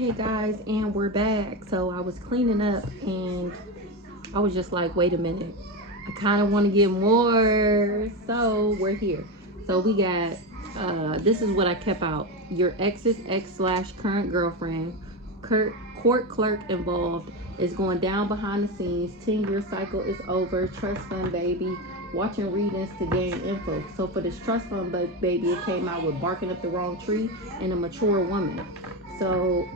Hey guys, and we're back. So I was cleaning up and I was just like, wait a minute, I kind of want to get more. So we're here. So we got this is what I kept out: your ex's ex/current girlfriend, court clerk involved, is going down behind the scenes, 10-year cycle is over, trust fund baby, watching readings to gain info. So for this trust fund baby, it came out with barking up the wrong tree and a mature woman. So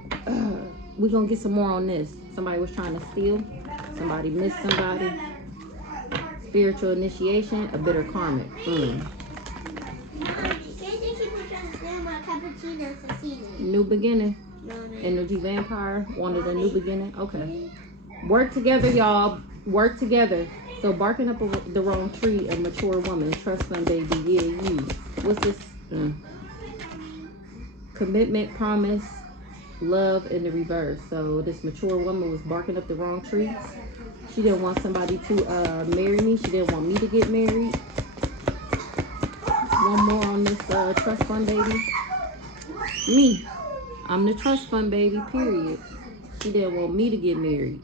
we're gonna get some more on this. Somebody was trying to steal, somebody missed somebody, spiritual initiation, a bitter karmic. New beginning. Energy vampire wanted a new beginning. Okay. Work together, y'all. Work together. So barking up the wrong tree, a mature woman, trust fund baby, yeah, you. What's this? Commitment, promise, love in the reverse. So this mature woman was barking up the wrong tree. She didn't want somebody to marry me. She didn't want me to get married. One more on this trust fund baby. Me. I'm the trust fund baby, period. She didn't want me to get married.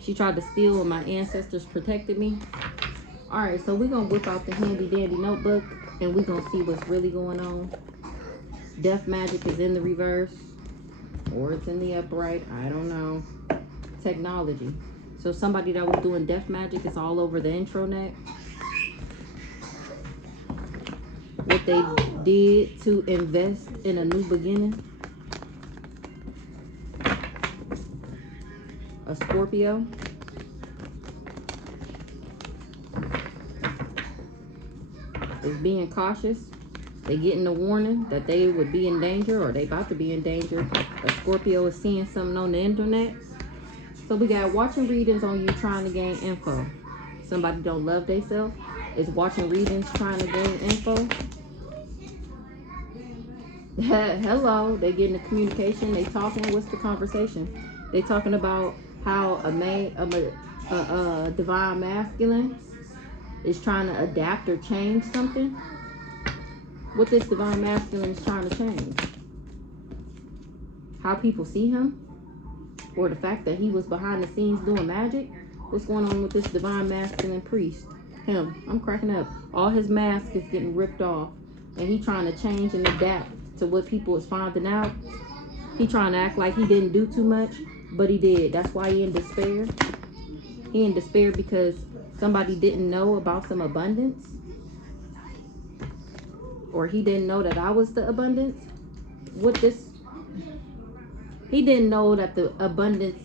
She tried to steal and my ancestors protected me. Alright, so we're going to whip out the handy dandy notebook and we're going to see what's really going on. Death magic is in the reverse or it's in the upright. I don't know. Technology. So somebody that was doing death magic is all over the intranet. What they did to invest in a new beginning. A Scorpio. Is being cautious. They getting the warning that they would be in danger or they about to be in danger. A Scorpio is seeing something on the internet. So we got watching readings on you trying to gain info. Somebody don't love themselves is watching readings trying to gain info. Hello, they getting the communication. They talking. What's the conversation? They talking about how a divine masculine is trying to adapt or change something. What this divine masculine is trying to change. How people see him. Or the fact that he was behind the scenes doing magic. What's going on with this divine masculine priest? Him. I'm cracking up. All his mask is getting ripped off. And he trying to change and adapt to what people is finding out. He trying to act like he didn't do too much. But he did. That's why he in despair. He in despair because somebody didn't know about some abundance. Or he didn't know that I was the abundance. What this... He didn't know that the abundance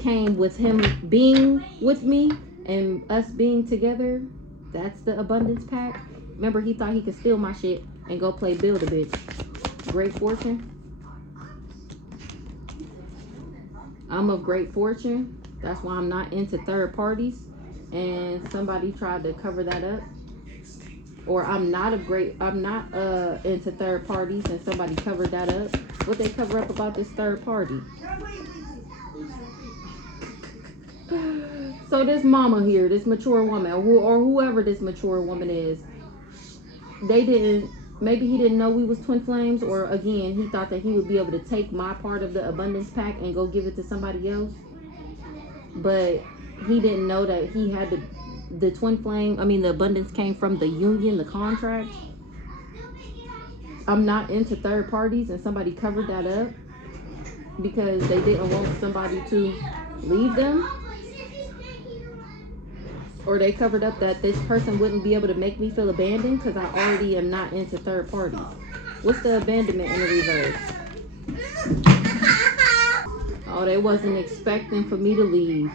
came with him being with me and us being together. That's the abundance pack. Remember, he thought he could steal my shit and go play Build a Bitch. Great fortune. I'm of great fortune. That's why I'm not into third parties. And somebody tried to cover that up. Or I'm not into third parties and somebody covered that up. What they cover up about this third party? So this mama here, this mature woman, or whoever this mature woman is, maybe he didn't know we was twin flames, or again, he thought that he would be able to take my part of the abundance pack and go give it to somebody else. But he didn't know that he had the twin flame, the abundance came from the union, the contract. I'm not into third parties and somebody covered that up because they didn't want somebody to leave them. Or they covered up that this person wouldn't be able to make me feel abandoned because I already am not into third parties. What's the abandonment in the reverse? Oh, they wasn't expecting for me to leave.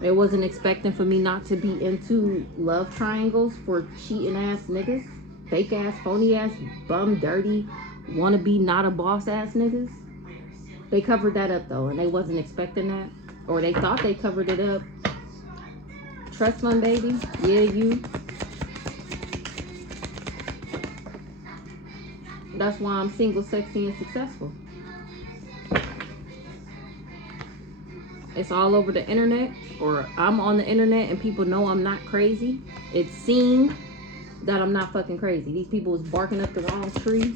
They wasn't expecting for me not to be into love triangles for cheating ass niggas. Fake ass, phony ass, bum, dirty, wannabe, not a boss ass niggas. They covered that up though, and they wasn't expecting that. Or they thought they covered it up. Trust fund baby, yeah, you. That's why I'm single, sexy, and successful. It's all over the internet, or I'm on the internet and people know I'm not crazy. It's seen that I'm not fucking crazy. These people was barking up the wrong tree.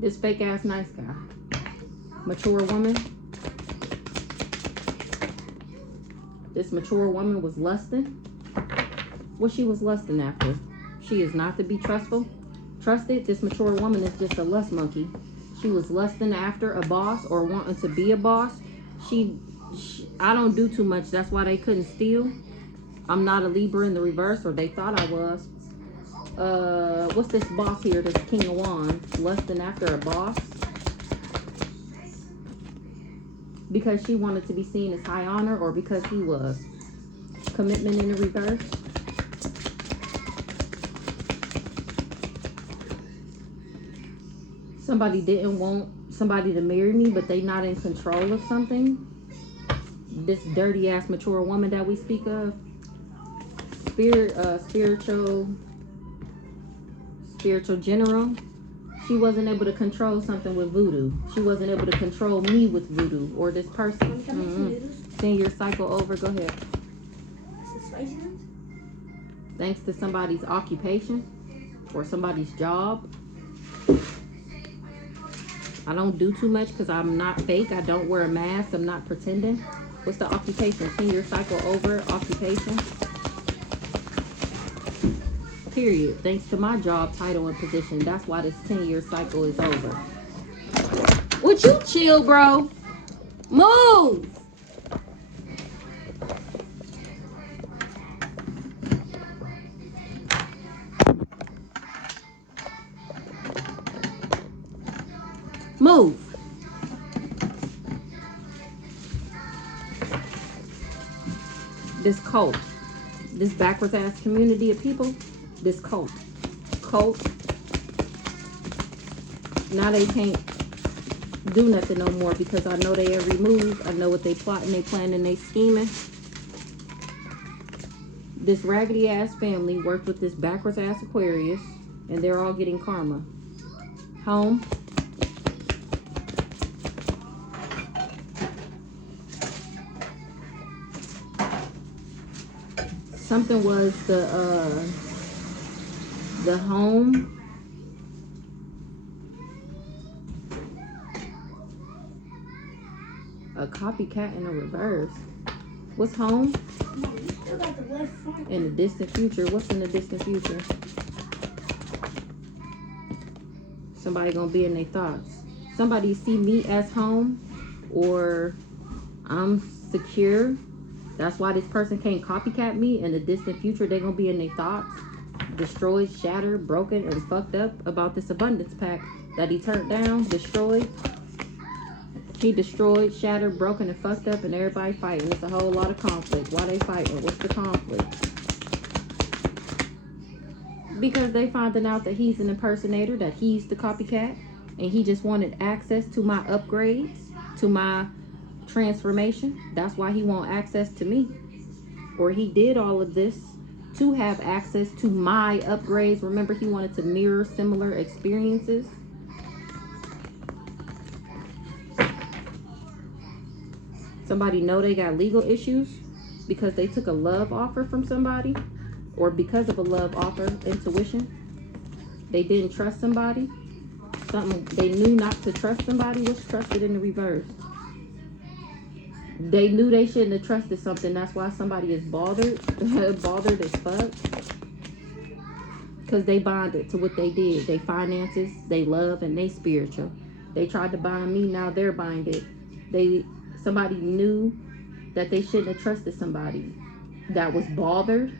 This fake ass nice guy. Mature woman. This mature woman was lusting. What she was lusting after? She is not to be trusted. This mature woman is just a lust monkey. She was lusting after a boss or wanting to be a boss. I don't do too much. That's why they couldn't steal. I'm not a Libra in the reverse, or they thought I was. What's this boss here? This King of Wands. Lusting after a boss. Because she wanted to be seen as high honor, or because he was. Commitment in the reverse. Somebody didn't want somebody to marry me, but they not in control of something. This dirty ass mature woman that we speak of. Spiritual general. She wasn't able to control something with voodoo. She wasn't able to control me with voodoo, or this person. Send your cycle over. Go ahead. Thanks to somebody's occupation or somebody's job. I don't do too much because I'm not fake. I don't wear a mask. I'm not pretending. What's the occupation? Send your cycle over. Occupation. Period. Thanks to my job, title, and position. That's why this 10-year cycle is over. Would you chill, bro? Move! Move. This cult. This backwards ass community of people. This cult. Now they can't do nothing no more because I know they every move. I know what they plotting, they planning, they scheming. This raggedy ass family worked with this backwards ass Aquarius, and they're all getting karma. Home. Something was the home. A copycat in the reverse. What's home? In the distant future. What's in the distant future? Somebody gonna be in their thoughts. Somebody see me as home, or I'm secure. That's why this person can't copycat me. In the distant future, they're gonna be in their thoughts, destroyed, shattered, broken, and fucked up about this abundance pack that he turned down, destroyed. He destroyed, shattered, broken, and fucked up, and everybody fighting. It's a whole lot of conflict. Why they fighting? What's the conflict? Because they finding out that he's an impersonator, that he's the copycat, and he just wanted access to my upgrades, to my transformation. That's why he want access to me. Or he did all of this to have access to my upgrades. Remember, he wanted to mirror similar experiences. Somebody know they got legal issues because they took a love offer from somebody, or because of a love offer, intuition. They didn't trust somebody. Something they knew not to trust somebody. Was trusted in the reverse. They knew they shouldn't have trusted something. That's why somebody is bothered. Bothered as fuck. Because they bonded to what they did. They finances, they love, and they spiritual. They tried to bind me. Now they're binded. Somebody knew that they shouldn't have trusted somebody that was bothered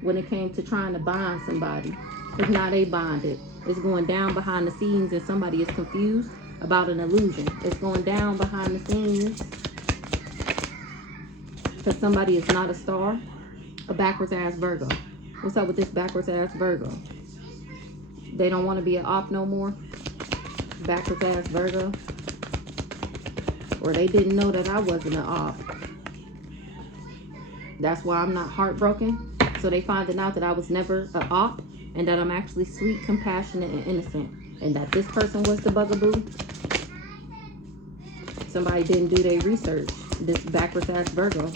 when it came to trying to bind somebody. Because now they bonded. It's going down behind the scenes, and somebody is confused about an illusion. It's going down behind the scenes because somebody is not a star. A backwards ass Virgo. What's up with this backwards ass Virgo? They don't want to be an op no more. Backwards ass Virgo. Or they didn't know that I wasn't an op. That's why I'm not heartbroken. So they finding out that I was never an op, and that I'm actually sweet, compassionate, and innocent, and that this person was the bugaboo. Somebody didn't do their research. This backwards ass Virgo.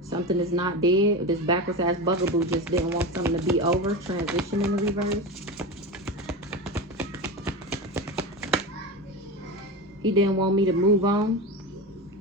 Something is not dead. This backwards ass bugaboo just didn't want something to be over. Transition in the reverse. He didn't want me to move on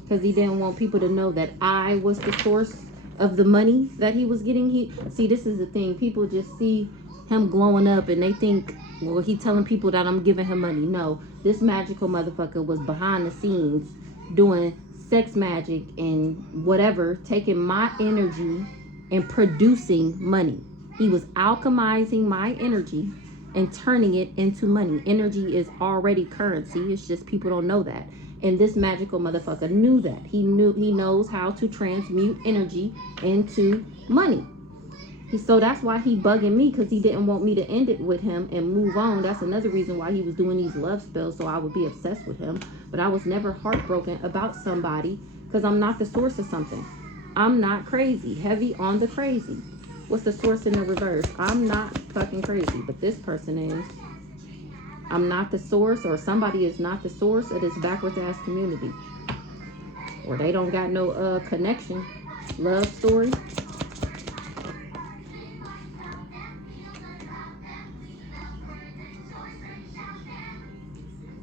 because he didn't want people to know that I was the source of the money that he was getting. See, this is the thing. People just see him glowing up and they think, well, he telling people that I'm giving him money. No, this magical motherfucker was behind the scenes doing sex magic and whatever, taking my energy and producing money. He was alchemizing my energy and turning it into money. Energy is already currency. It's just people don't know that. And this magical motherfucker knew that. He knows how to transmute energy into money. So that's why he bugging me, because he didn't want me to end it with him and move on. That's another reason why he was doing these love spells, so I would be obsessed with him. But I was never heartbroken about somebody, because I'm not the source of something. I'm not crazy. Heavy on the crazy. What's the source in the reverse? I'm not fucking crazy, but this person is. I'm not the source, or somebody is not the source of this backwards ass community. Or they don't got no connection. Love story.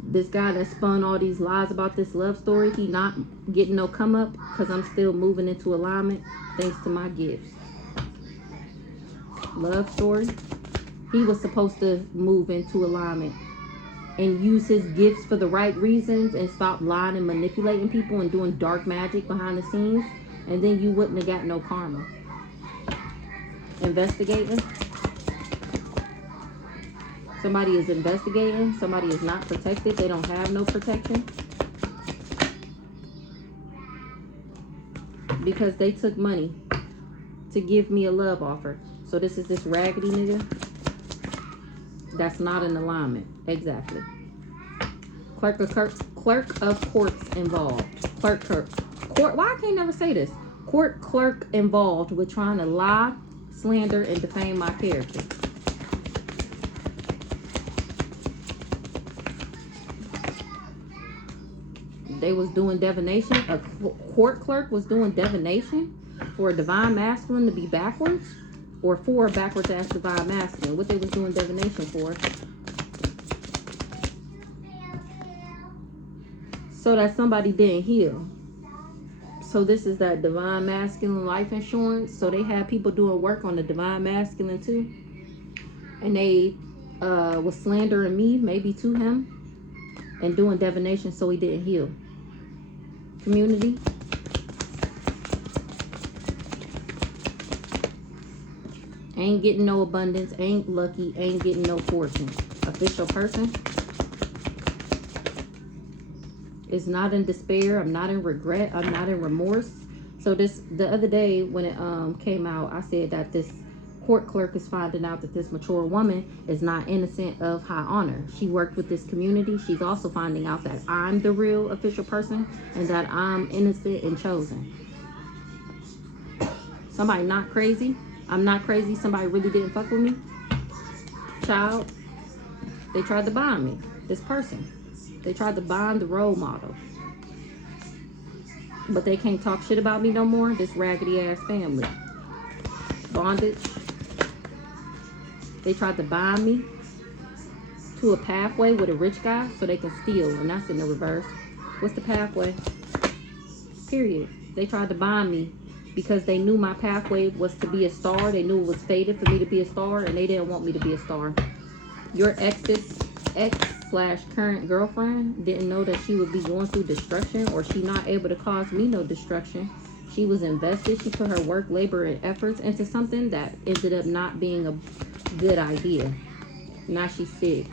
This guy that spun all these lies about this love story, he not getting no come up because I'm still moving into alignment thanks to my gifts. Love story. He was supposed to move into alignment and use his gifts for the right reasons and stop lying and manipulating people and doing dark magic behind the scenes, and then you wouldn't have got no karma. Investigating. Somebody is investigating. Somebody is not protected. They don't have no protection. Because they took money to give me a love offer. So this is this raggedy nigga. That's not in alignment. Exactly. Clerk of courts involved. Court. Why I can't never say this? Court clerk involved with trying to lie, slander, and defame my character. They was doing divination. A court clerk was doing divination for a divine masculine to be backwards, or for a backwards ass divine masculine. What they was doing divination for? So that somebody didn't heal. So this is that divine masculine life insurance. So they had people doing work on the divine masculine too, and they was slandering me, maybe to him, and doing divination so he didn't heal. Community. Ain't getting no abundance, ain't lucky, ain't getting no fortune. Official person. Is not in despair. I'm not in regret. I'm not in remorse. So the other day when it came out, I said that this court clerk is finding out that this mature woman is not innocent of high honor. She worked with this community. She's also finding out that I'm the real official person and that I'm innocent and chosen. Somebody not crazy. I'm not crazy. Somebody really didn't fuck with me. Child. They tried to bind me. This person. They tried to bind the role model. But they can't talk shit about me no more. This raggedy ass family. Bondage. They tried to bind me to a pathway with a rich guy so they can steal. And that's in the reverse. What's the pathway? Period. They tried to bind me because they knew my pathway was to be a star. They knew it was fated for me to be a star, and they didn't want me to be a star. Your ex/current girlfriend didn't know that she would be going through destruction, or she not able to cause me no destruction. She was invested. She put her work, labor, and efforts into something that ended up not being a good idea. Now she's sick.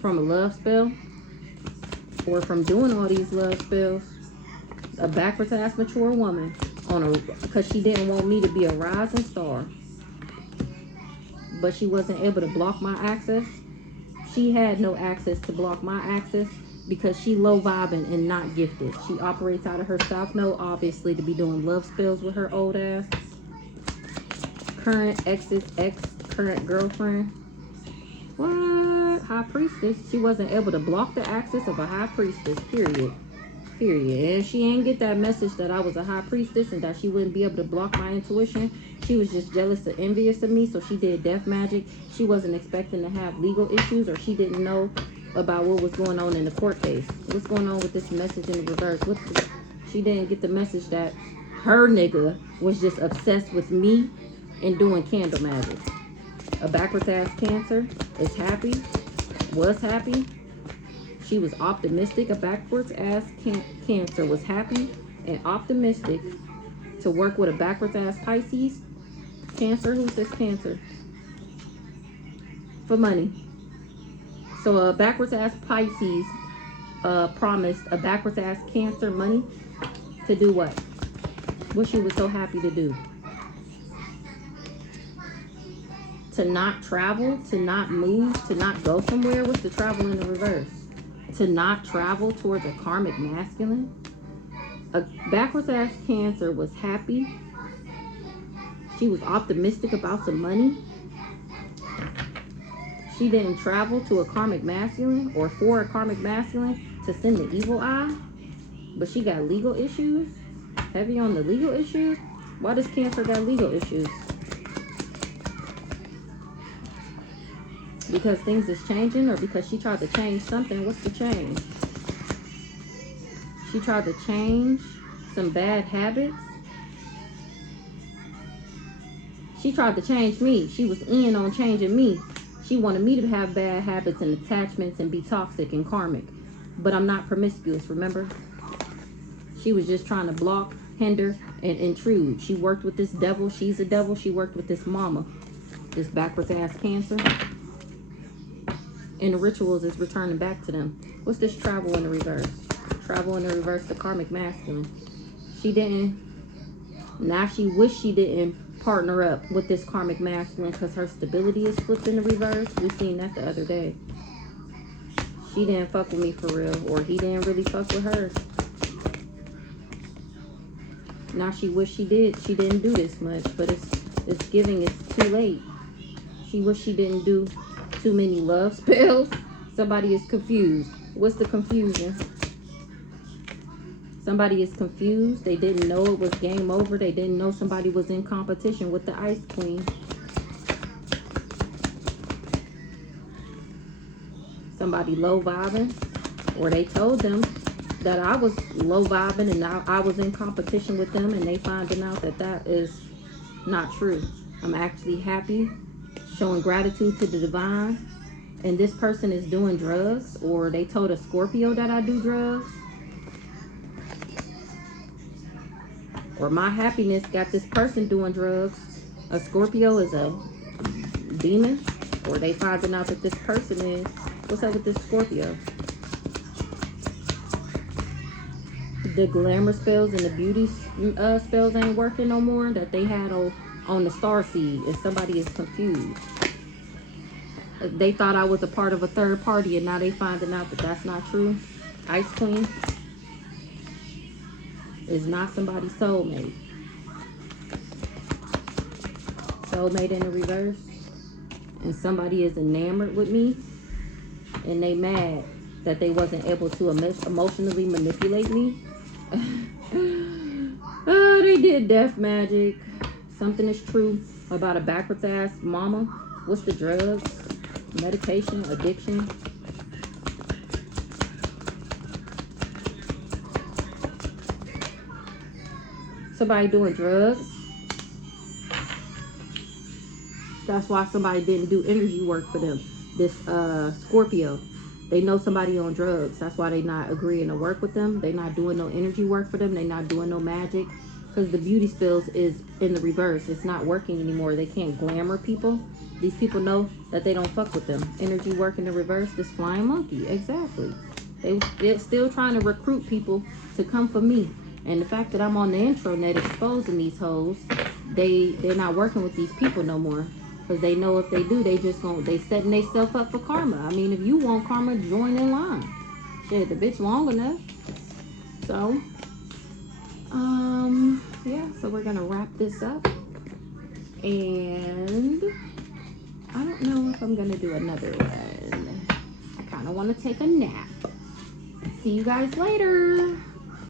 From a love spell, or from doing all these love spells. A backwards ass mature woman because she didn't want me to be a rising star. But she wasn't able to block my access. She had no access to block my access because she low vibing and not gifted. She operates out of her south node, obviously, to be doing love spells with her old ass. Current ex's current girlfriend. What? High priestess. She wasn't able to block the access of a high priestess, period. And she ain't get that message that I was a high priestess and that she wouldn't be able to block my intuition. She was just jealous and envious of me, so she did death magic. She wasn't expecting to have legal issues, or she didn't know about what was going on in the court case. What's going on with this message in the reverse? She didn't get the message that her nigga was just obsessed with me and doing candle magic. A backwards ass Cancer is happy, was happy. She was optimistic. A backwards ass Cancer was happy and optimistic to work with a backwards ass Pisces. Cancer, who says Cancer? For money. So a backwards ass Pisces promised a backwards ass Cancer money to do what? What she was so happy to do? To not travel, to not move, to not go somewhere. What's the travel in the reverse? To not travel towards a karmic masculine. A backwards ass Cancer was happy. She was optimistic about some money. She didn't travel to a karmic masculine or for a karmic masculine to send the evil eye. But she got legal issues. Heavy on the legal issues. Why does Cancer got legal issues? Because things is changing, or because she tried to change something? What's the change? She tried to change some bad habits. She tried to change me. She was in on changing me. She wanted me to have bad habits and attachments and be toxic and karmic. But I'm not promiscuous, remember? She was just trying to block, hinder, and intrude. She worked with this devil. She's a devil. She worked with this mama. This backwards ass Cancer. And the rituals is returning back to them. What's this travel in the reverse? Travel in the reverse, the karmic masculine. She didn't. Now she wished she didn't partner up with this karmic masculine because her stability is flipped in the reverse. We seen that the other day. She didn't fuck with me for real, or he didn't really fuck with her. Now she wished she did. She didn't do this much, but it's giving. It's too late. She wished she didn't do too many love spells. Somebody is confused. What's the confusion? Somebody is confused. They didn't know it was game over. They didn't know somebody was in competition with the Ice Queen. Somebody low vibing, or they told them that I was low vibing and I was in competition with them, and they finding out that that is not true. I'm actually happy, showing gratitude to the divine, and this person is doing drugs, or they told a Scorpio that I do drugs, or my happiness got this person doing drugs. A Scorpio is a demon, or they finding out that this person is. What's up with this Scorpio? The glamour spells and the beauty spells ain't working no more that they had on the star seed, and somebody is confused. They thought I was a part of a third party, and now they finding out that that's not true. Ice Queen is not somebody's soulmate. Soulmate in the reverse. And somebody is enamored with me, and they mad that they wasn't able to emotionally manipulate me. Oh, they did death magic. Something is true about a backwards ass mama. What's the drugs? Medication, addiction. Somebody doing drugs. That's why somebody didn't do energy work for them. This Scorpio. They know somebody on drugs. That's why they not agreeing to work with them. They not doing no energy work for them. They not doing no magic. Because the beauty spells is in the reverse. It's not working anymore. They can't glamour people. These people know that they don't fuck with them. Energy work in the reverse. This flying monkey. Exactly. They're still trying to recruit people to come for me. And the fact that I'm on the intranet exposing these hoes, they're not working with these people no more. Because they know if they do, they setting themselves up for karma. I mean, if you want karma, join in line. Shit, the bitch long enough. So, yeah, so we're gonna wrap this up. And I don't know if I'm gonna do another one. I kind of want to take a nap. See you guys later.